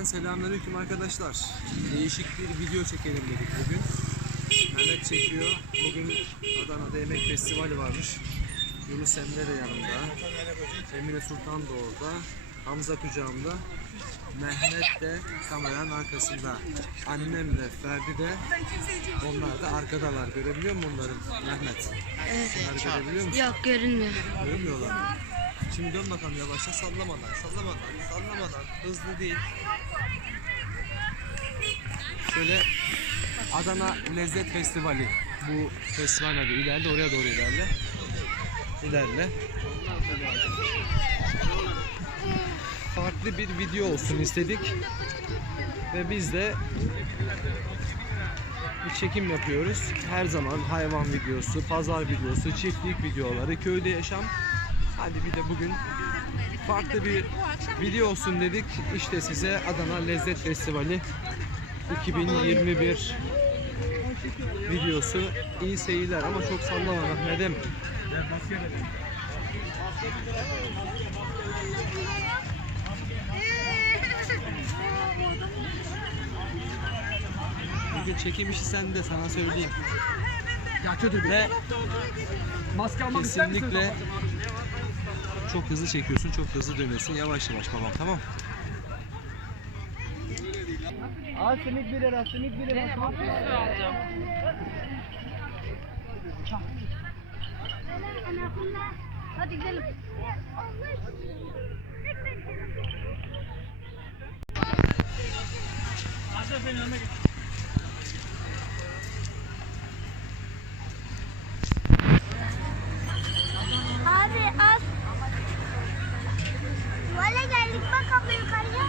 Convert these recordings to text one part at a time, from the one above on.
Internetten selamünaleyküm arkadaşlar. Değişik bir video çekelim dedik bugün. Mehmet çekiyor. Bugün Adana'da yemek festivali varmış. Yunus Emre de yanımda. Emine Sultan da orada. Hamza kucağımda. Mehmet de kameranın arkasında. Annem de Ferdi de onlar da arkadalar. Görebiliyor musun onları Mehmet? Onları görebiliyor musun? Yok görünmüyor. Görmüyorlar. Şimdi dön bakalım yavaşça sallamadan, sallamadan, sallamadan, hızlı değil. Şöyle Adana Lezzet Festivali. Bu festival adı. İlerle oraya doğru ilerle. İlerle. Farklı bir video olsun istedik. Ve biz de bir çekim yapıyoruz. Her zaman hayvan videosu, pazar videosu, çiftlik videoları, köyde yaşam. Hadi bir de bugün farklı bir video olsun dedik. İşte size Adana Lezzet Festivali 2021 videosu. İyi seyirler ama çok sallama Mehmet'im. Bugün çekim işi sende sana söyleyeyim. Ya kötü bir. Ve Maske almak ister misiniz? kesinlikle çok hızlı çekiyorsun, çok hızlı dönüyorsun. Yavaş yavaş babam tamam. Al simit bir lira, simit bir lira. Hadi gidelim. Abi az. Valla geldik bak abla yukarıya.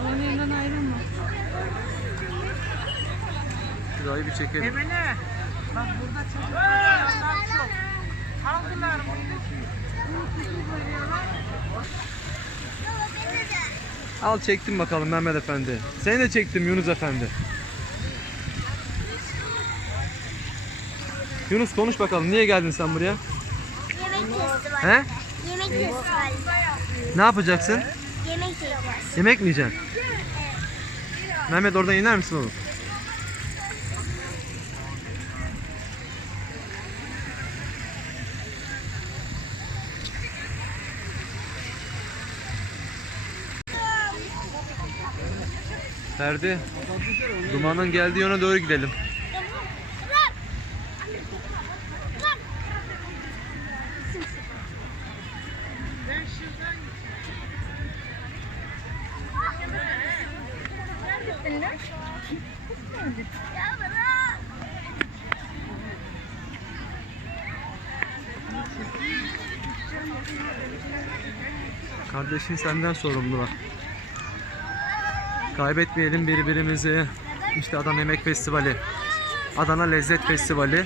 Babam yanından ayrılma. Şurayı bir çekelim. Emine. Bak burada çocuklar çok. Aldılar mı? Al çektim bakalım Mehmet Efendi. Seni de çektim Yunus Efendi. Yunus konuş bakalım. Niye geldin sen buraya? Yemek festivali. He? Yemek festivali. Ne yapacaksın? Yemek yiyeceğiz. Yemek mi yiyeceksin? Mehmet oradan iner misin oğlum? Ferdi, dumanın geldiği yöne doğru gidelim. Kardeşin senden sorumlu bak. Kaybetmeyelim birbirimizi. İşte Adana Yemek Festivali. Adana Lezzet Festivali.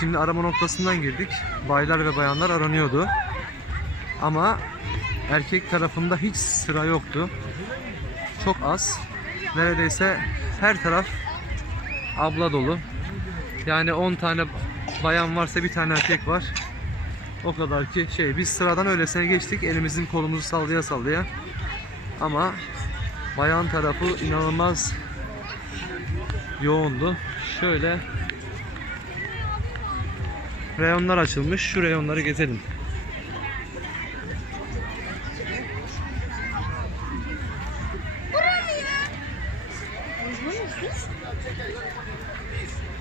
Şimdi arama noktasından girdik. Baylar ve bayanlar aranıyordu. Ama erkek tarafında hiç sıra yoktu. Çok az. Neredeyse her taraf abla dolu. Yani 10 tane bayan varsa bir tane erkek var. O kadar ki şey biz sıradan öylesine geçtik elimizin kolumuzu sallaya sallaya. Ama bayan tarafı inanılmaz yoğundu. Şöyle reyonlar açılmış. Şu reyonları gezelim.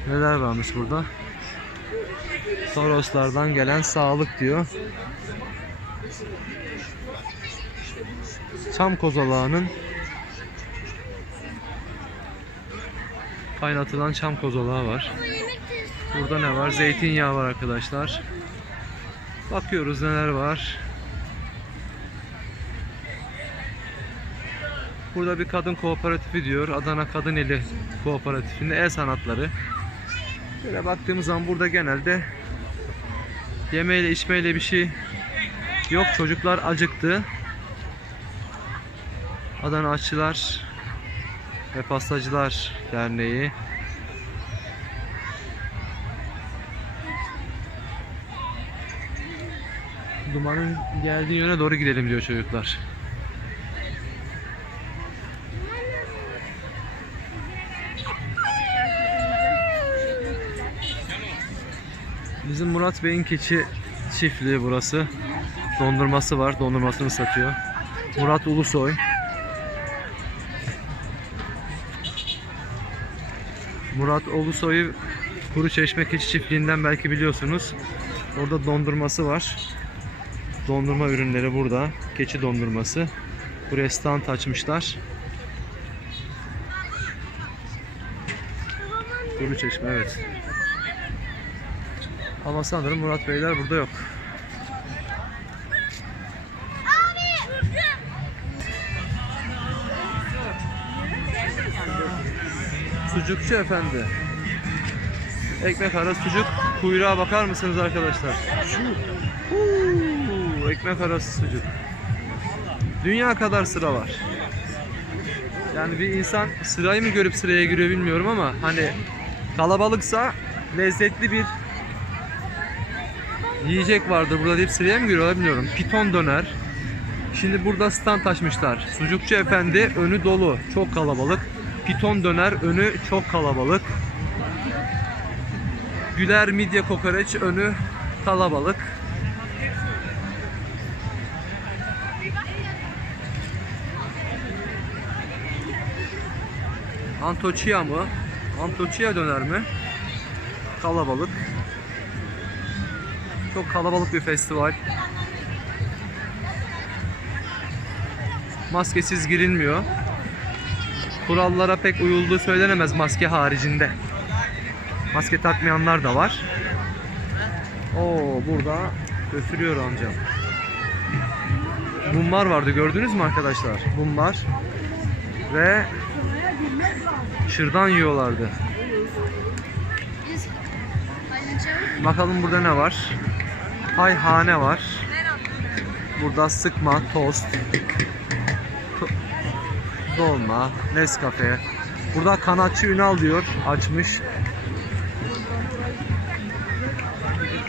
Neler varmış burada? Soroslardan gelen sağlık diyor. Çam kozalağının kaynatılan çam kozalağı var. Burada ne var? Zeytinyağı var arkadaşlar. Bakıyoruz neler var. Burada bir kadın kooperatifi diyor. Adana Kadın Eli Kooperatifinde el sanatları. Böyle baktığımız zaman burada genelde yemeğiyle içmeyle bir şey yok. Çocuklar acıktı. Adana Aşçılar ve Pastacılar Derneği Dumanın geldiği yöne doğru gidelim diyor çocuklar. Bizim Murat Bey'in keçi çiftliği burası. Dondurması var. Dondurmasını satıyor. Murat Ulusoy. Murat Ulusoy'u Kuru Çeşme Keçi Çiftliği'nden belki biliyorsunuz. Orada dondurması var. Dondurma ürünleri burada. Keçi dondurması. Buraya stand açmışlar. Kuru Çeşme evet. Ama sanırım Murat Beyler burada yok. Sucukçu efendi. Ekmek arası sucuk. Kuyruğa bakar mısınız arkadaşlar? Huu, ekmek arası sucuk. Dünya kadar sıra var. Yani bir insan sırayı mı görüp sıraya giriyor bilmiyorum ama hani kalabalıksa lezzetli bir yiyecek vardır burada deyip sıraya mı giriyorlar bilmiyorum. Piton döner. Şimdi burada stand açmışlar. Sucukçu efendi önü dolu. Çok kalabalık. Piton döner önü çok kalabalık. Güler midye kokoreç önü kalabalık. Antoçia mı? Antoçia döner mi? Kalabalık. Çok kalabalık bir festival. Maskesiz girilmiyor. Kurallara pek uyulduğu söylenemez maske haricinde. Maske takmayanlar da var. Oo burada götürüyor amcam. Mumbar vardı gördünüz mü arkadaşlar? Mumbar ve şırdan yiyorlardı. Bakalım burada ne var? Hayhane var. Burada sıkma, tost, to- dolma, Nescafe. Burada kanatçı Ünal diyor açmış.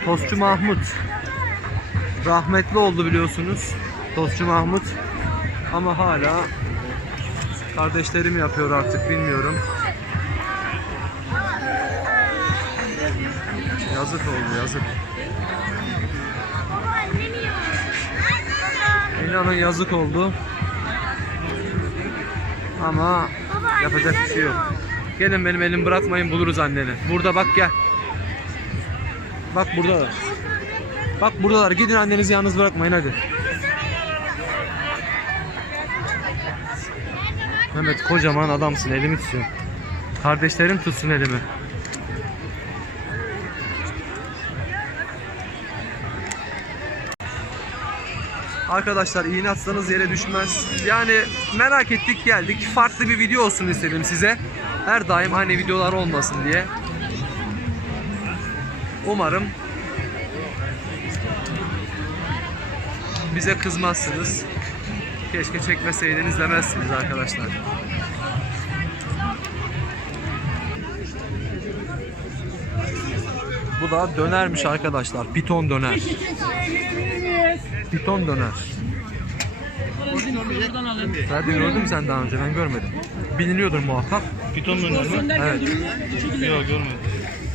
Tostçu Mahmut. Rahmetli oldu biliyorsunuz. Tostçu Mahmut. Ama hala kardeşlerim yapıyor artık bilmiyorum. Yazık oldu yazık. İnanın yazık oldu. Ama yapacak bir şey yok. Gelin benim elimi bırakmayın buluruz anneni. Burada bak gel. Bak buradalar. Bak buradalar. Gidin annenizi yalnız bırakmayın hadi. Mehmet kocaman adamsın elimi tutuyor. Kardeşlerim tutsun elimi. Arkadaşlar iğne atsanız yere düşmez. Yani merak ettik geldik. Farklı bir video olsun istedim size. Her daim aynı videolar olmasın diye. Umarım bize kızmazsınız. Keşke çekmeseydiniz demezsiniz arkadaşlar. Bu da dönermiş arkadaşlar. Piton döner. Piton döner. Ferdi gördün mü sen daha önce? Ben görmedim. Biliniyordur muhakkak. Piton döner mi? Evet. Yok görmedim.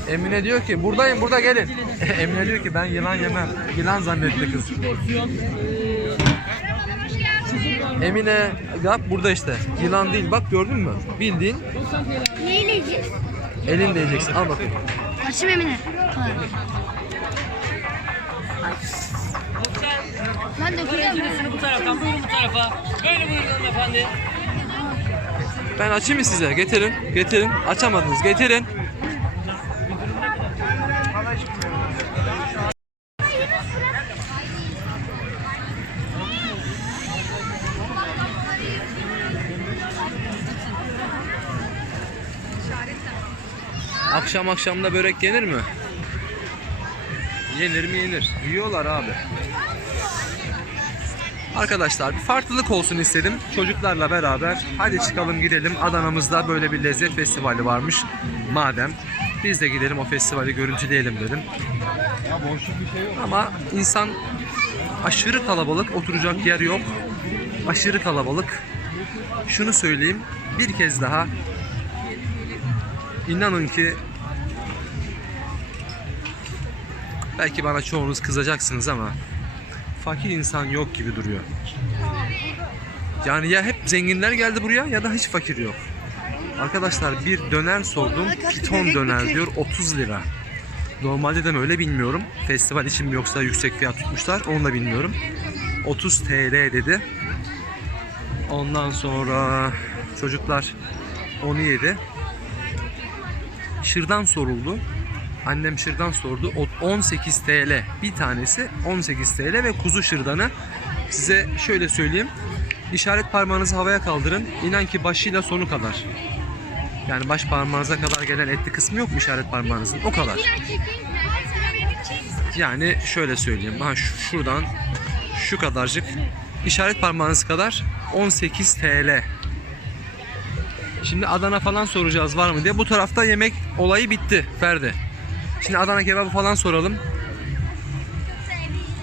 Emine diyor ki buradayım burada gelin. Emine diyor ki ben yılan yemem. Yılan zannetti kız. Emine bak burada işte. Yılan değil bak gördün mü? Bildiğin Neyle yiyeceğiz? elin değeceksin. Al bakayım. Kaçım Emine. Ben dökeceğim. Şunu bu taraftan buyurun bu tarafa. Böyle buyurun hanımefendi. Ben açayım mı size? Getirin. Getirin. Açamadınız. Getirin. Akşam akşamda börek yenir mi? Yenir mi yenir. Yiyorlar abi. Arkadaşlar bir farklılık olsun istedim. Çocuklarla beraber hadi çıkalım gidelim. Adana'mızda böyle bir lezzet festivali varmış. Madem biz de gidelim o festivali görüntüleyelim dedim. Ama insan aşırı kalabalık, oturacak yer yok. Aşırı kalabalık. Şunu söyleyeyim bir kez daha. İnanın ki belki bana çoğunuz kızacaksınız ama fakir insan yok gibi duruyor. Yani ya hep zenginler geldi buraya ya da hiç fakir yok. Arkadaşlar bir döner sordum. Piton döner diyor 30 lira. Normalde de öyle bilmiyorum. Festival için mi yoksa yüksek fiyat tutmuşlar onu da bilmiyorum. 30 TL dedi. Ondan sonra çocuklar onu yedi. Şırdan soruldu. Annem şırdan sordu. O 18 TL bir tanesi 18 TL ve kuzu şırdanı size şöyle söyleyeyim. İşaret parmağınızı havaya kaldırın. İnan ki başıyla sonu kadar. Yani baş parmağınıza kadar gelen etli kısmı yok mu işaret parmağınızın? O kadar. Yani şöyle söyleyeyim. Ha şu- şuradan şu kadarcık işaret parmağınız kadar 18 TL. Şimdi Adana falan soracağız var mı diye. Bu tarafta yemek olayı bitti Ferdi. Şimdi Adana kebabı falan soralım.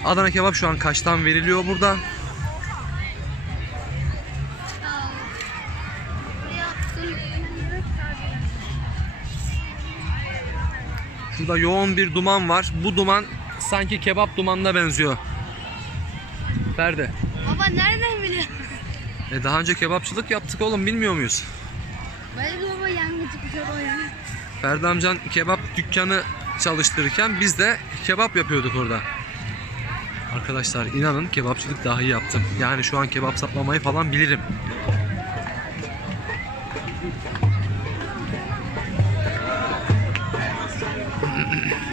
Adana kebap şu an kaçtan veriliyor burada? Şurada yoğun bir duman var. Bu duman sanki kebap dumanına benziyor. Ferdi. Baba nereden biliyorsun? E daha önce kebapçılık yaptık oğlum bilmiyor muyuz? Böyle baba yangın çıkmış o ya. Ferdi amcan kebap dükkanı çalıştırırken biz de kebap yapıyorduk orada. Arkadaşlar inanın kebapçılık dahi yaptım. Yani şu an kebap saplamayı falan bilirim.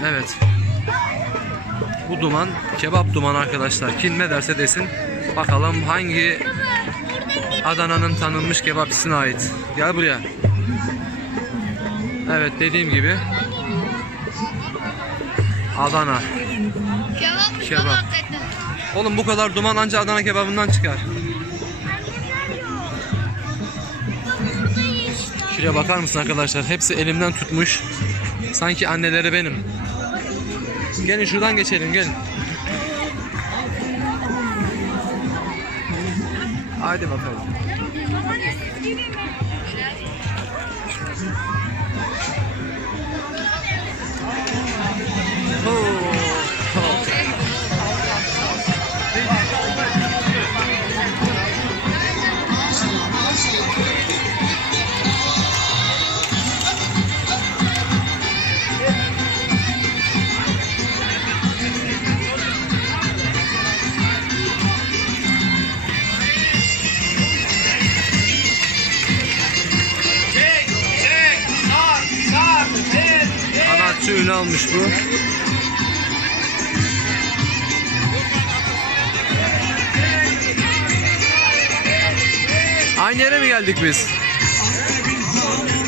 Evet. Bu duman kebap duman arkadaşlar. Kim ne derse desin. Bakalım hangi Adana'nın tanınmış kebapçısına ait. Gel buraya. Evet dediğim gibi Adana. Kebap. hakikaten. Oğlum bu kadar duman anca Adana kebabından çıkar. Şuraya bakar mısın arkadaşlar? Hepsi elimden tutmuş. Sanki anneleri benim. Gelin şuradan geçelim gelin. Haydi bakalım. Ünü almış bu. Aynı yere mi geldik biz?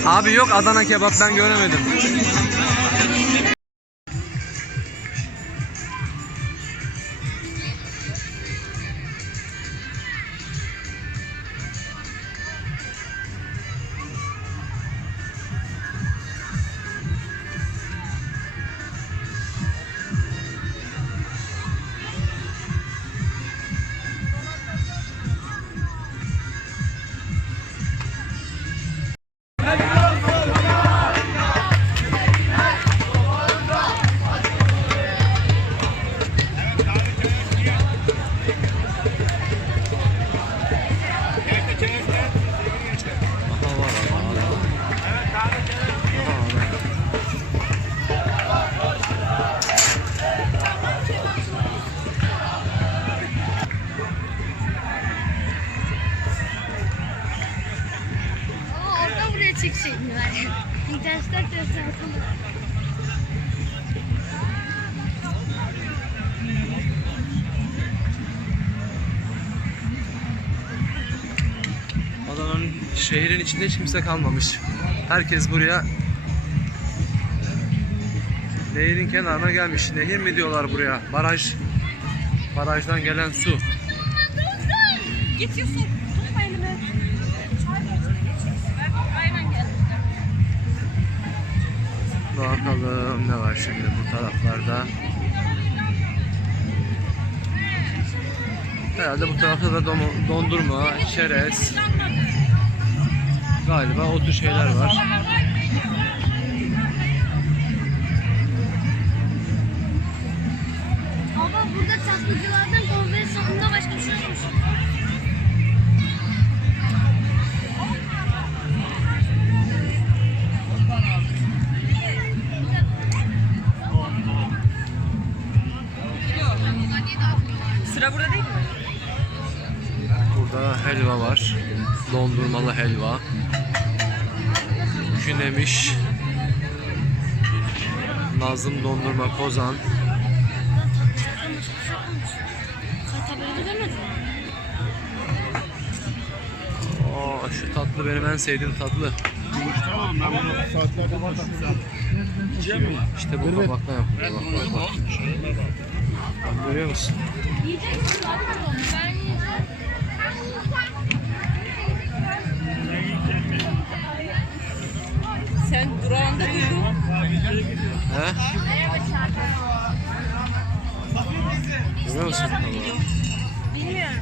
Abi yok Adana kebap ben göremedim. İçinde hiç kimse kalmamış. Herkes buraya Nehirin kenarına gelmiş. Nehir mi diyorlar buraya? Baraj. Barajdan gelen su. Git Yusuf. Tutma elimi. Bakalım ne var şimdi bu taraflarda. Herhalde bu tarafta da dondurma, çerez. Galiba o tür şeyler var. Baba burada tatlıcılardan sonunda başka bir şey yokmuş. Sıra burada değil mi? Burada helva var. Dondurmalı helva. Künemiş. Nazım dondurma kozan. Aa, şu tatlı benim en sevdiğim tatlı. İşte bu kabaktan yapılıyor. Bak, bak. Bak, görüyor musun? Sen durağında durdun. He? Görüyor musun? Bilmiyorum.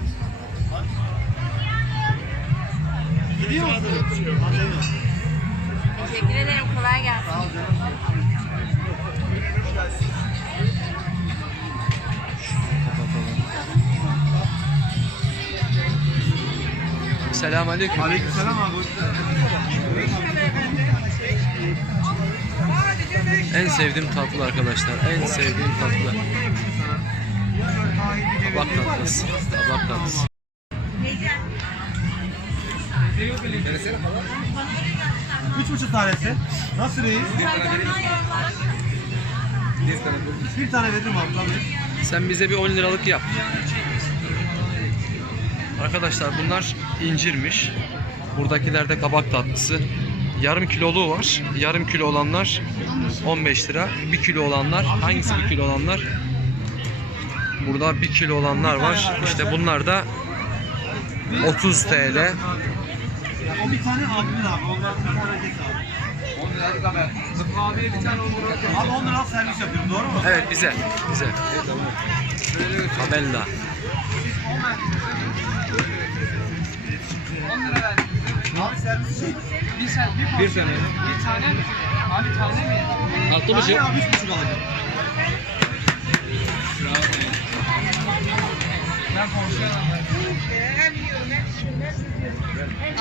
Teşekkür ederim. Kolay gelsin. Selam aleyküm. Aleykümselam abi. En sevdiğim tatlı arkadaşlar. En sevdiğim tatlı. Kabak tatlısı. Kabak tatlısı. Üç buçuk tanesi. Nasıl reis? Bir tane veririm abi tabii. Sen bize bir 10 liralık yap. Arkadaşlar bunlar incirmiş. Buradakiler de kabak tatlısı. Yarım kiloluğu var. Yarım kilo olanlar 15 lira. 1 kilo olanlar hangisi 1 kilo olanlar? Burada 1 kilo olanlar var. İşte bunlar da 30 TL. O bir tane abi. Ondan bir. 10 10 10 servis yapıyorum doğru mu? Evet bize. Bize. Tabella. Abi servis şey. Bir tane. Tatlı mı Tane abi üç buçuk alacağım.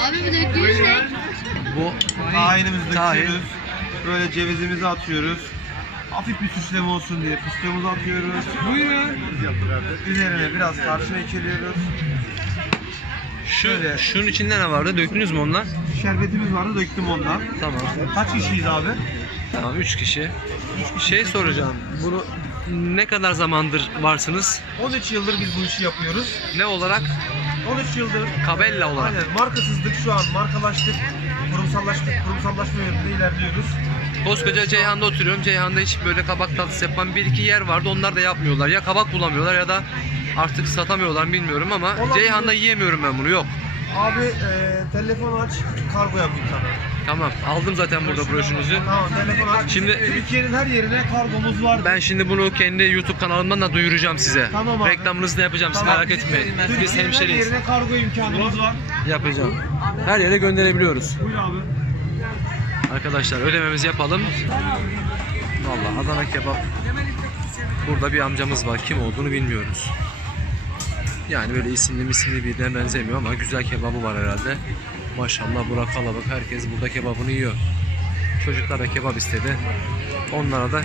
Abi bu döktüğünüz ne? Bu Tahinimizi Tahin. döküyoruz. Böyle cevizimizi atıyoruz. Hafif bir süsleme olsun diye fıstığımızı atıyoruz. Buyurun. Üzerine biraz tarçın ekliyoruz. Şu Şöyle. şunun içinde ne vardı? Döktünüz mü ondan? Şerbetimiz vardı döktüm ondan. Tamam. Kaç kişiyiz abi? Tamam 3 kişi. Şey soracağım. Bunu ne kadar zamandır varsınız? 13 yıldır biz bu işi yapıyoruz. Ne olarak? 13 yıldır Kabella olarak. aynen markasızlık şu an markalaştık. Kurumsallaştık. Kurumsallaşma yönünde ilerliyoruz. Koskoca Ceyhan'da oturuyorum. Ceyhan'da hiç böyle kabak tatlısı yapan bir iki yer vardı. Onlar da yapmıyorlar. Ya kabak bulamıyorlar ya da artık satamıyorlar bilmiyorum ama Olabilir. Ceyhan'da yiyemiyorum ben bunu. Yok. Abi e, telefon aç, kargo yapayım sana. Tamam. Aldım zaten burada broşürünüzü. Tamam telefon aç. Şimdi- Türkiye'nin her yerine kargomuz var. Ben şimdi bunu kendi YouTube kanalımdan da duyuracağım size. Tamam abi. Reklamınızı da yapacağım. Siz merak etmeyin. Biz Türkiye'nin her hemşeriyiz. yerine kargo imkanımız var. Yapacağım. Her yere gönderebiliyoruz. Buyur abi. Arkadaşlar ödememizi yapalım. Vallahi Adana kebap. Burada bir amcamız var. Kim olduğunu bilmiyoruz. Yani böyle isimli misimli birine benzemiyor ama güzel kebabı var herhalde. Maşallah bura kalabalık. Herkes burada kebabını yiyor. Çocuklar da kebap istedi. Onlara da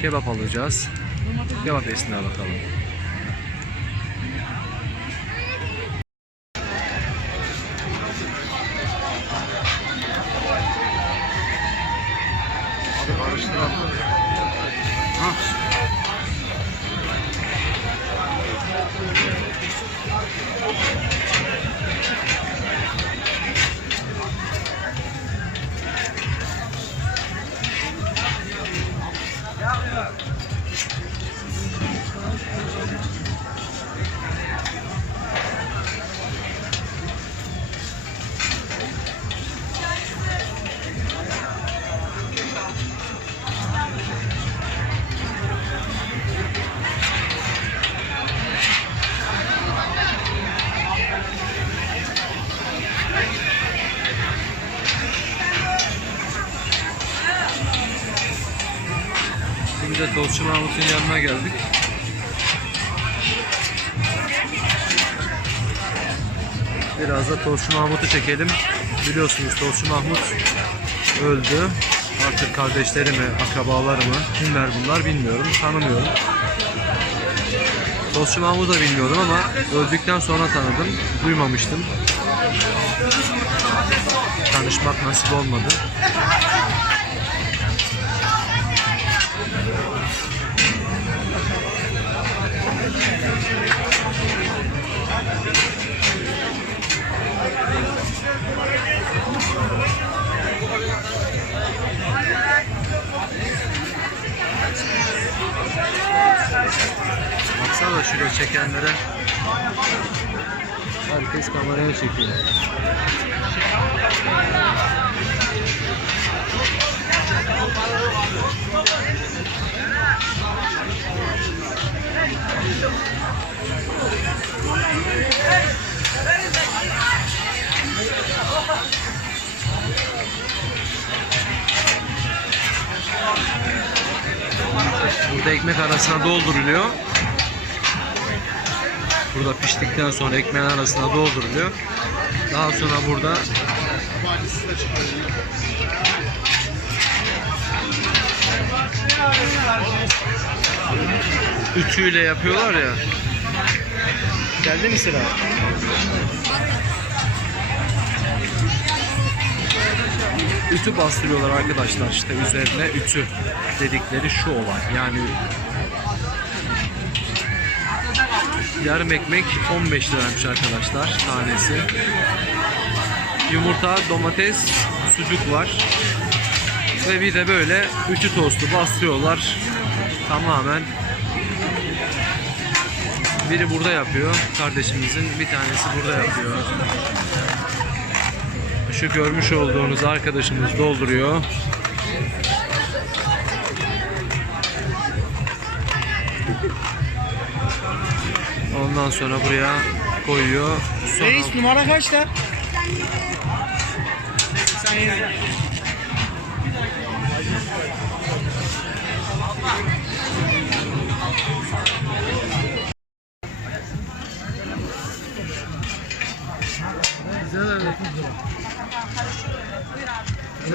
kebap alacağız. Kebap esnine bakalım. Karıştıralım. Biz de Tostçu Mahmut'un yanına geldik. Biraz da Tostçu Mahmut'u çekelim. Biliyorsunuz Tostçu Mahmut öldü. Artık kardeşleri mi, akrabaları mı, kimler bunlar bilmiyorum, tanımıyorum. Tostçu Mahmut'u da bilmiyordum ama öldükten sonra tanıdım, duymamıştım. Tanışmak nasip olmadı. Baksana şuraya çekenlere. Herkes kameraya çekiyor. Burada ekmek arasına dolduruluyor. Burada piştikten sonra ekmeğin arasına dolduruluyor. Daha sonra burada ütüyle yapıyorlar ya. Geldi mi sıra? Ütü bastırıyorlar arkadaşlar işte üzerine ütü dedikleri şu olay. Yani yarım ekmek 15 liraymış arkadaşlar tanesi. Yumurta, domates, sucuk var. Ve bir de böyle ütü tostu bastırıyorlar. Tamamen biri burada yapıyor. Kardeşimizin bir tanesi burada yapıyor. Şu görmüş olduğunuz arkadaşımız dolduruyor. Ondan sonra buraya koyuyor. Sonra Reis numara kaçta? Ne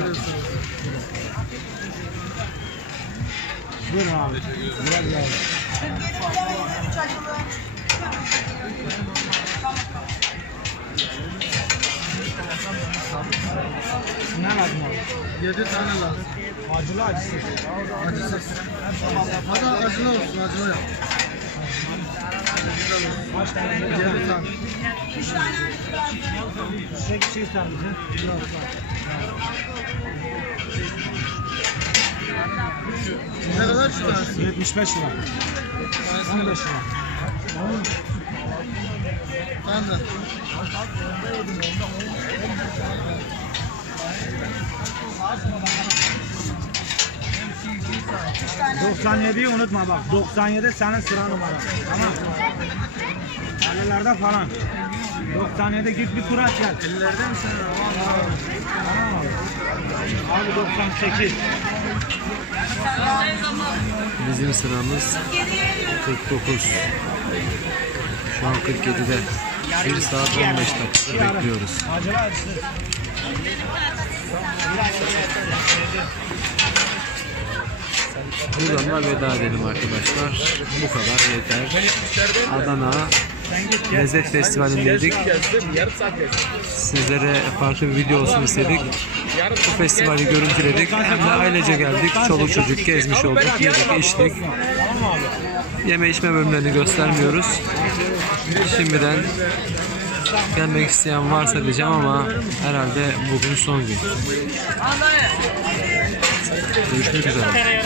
lazım abi? 7 tane lazım. Acılı acısız. Acısız. Hadi acılı olsun acılı yap. Kaç tane? 7 tane. Ne kadar şu tanesi? 75 lira. 15 lira. Tamam da. 97'yi unutma bak. 97 senin sıra numaran. Tamam. Ellerde falan. 97 git bir tur at gel. Ellerde mi sen? Tamam abi. Abi 98. bizim sıramız 49. Şu an 47'de. 1 saat 15 dakika bekliyoruz. Acılı acısı. Buradan da veda edelim arkadaşlar. Bu kadar yeter. Adana Lezzet Festivali'ndeydik. Sizlere farklı bir video olsun istedik. Bu festivali görüntüledik. Hem de ailece geldik. Çoluk çocuk gezmiş olduk. Yedik, içtik. Yeme içme bölümlerini göstermiyoruz. Şimdiden gelmek isteyen varsa diyeceğim ama herhalde bugün son gün. Görüşmek üzere.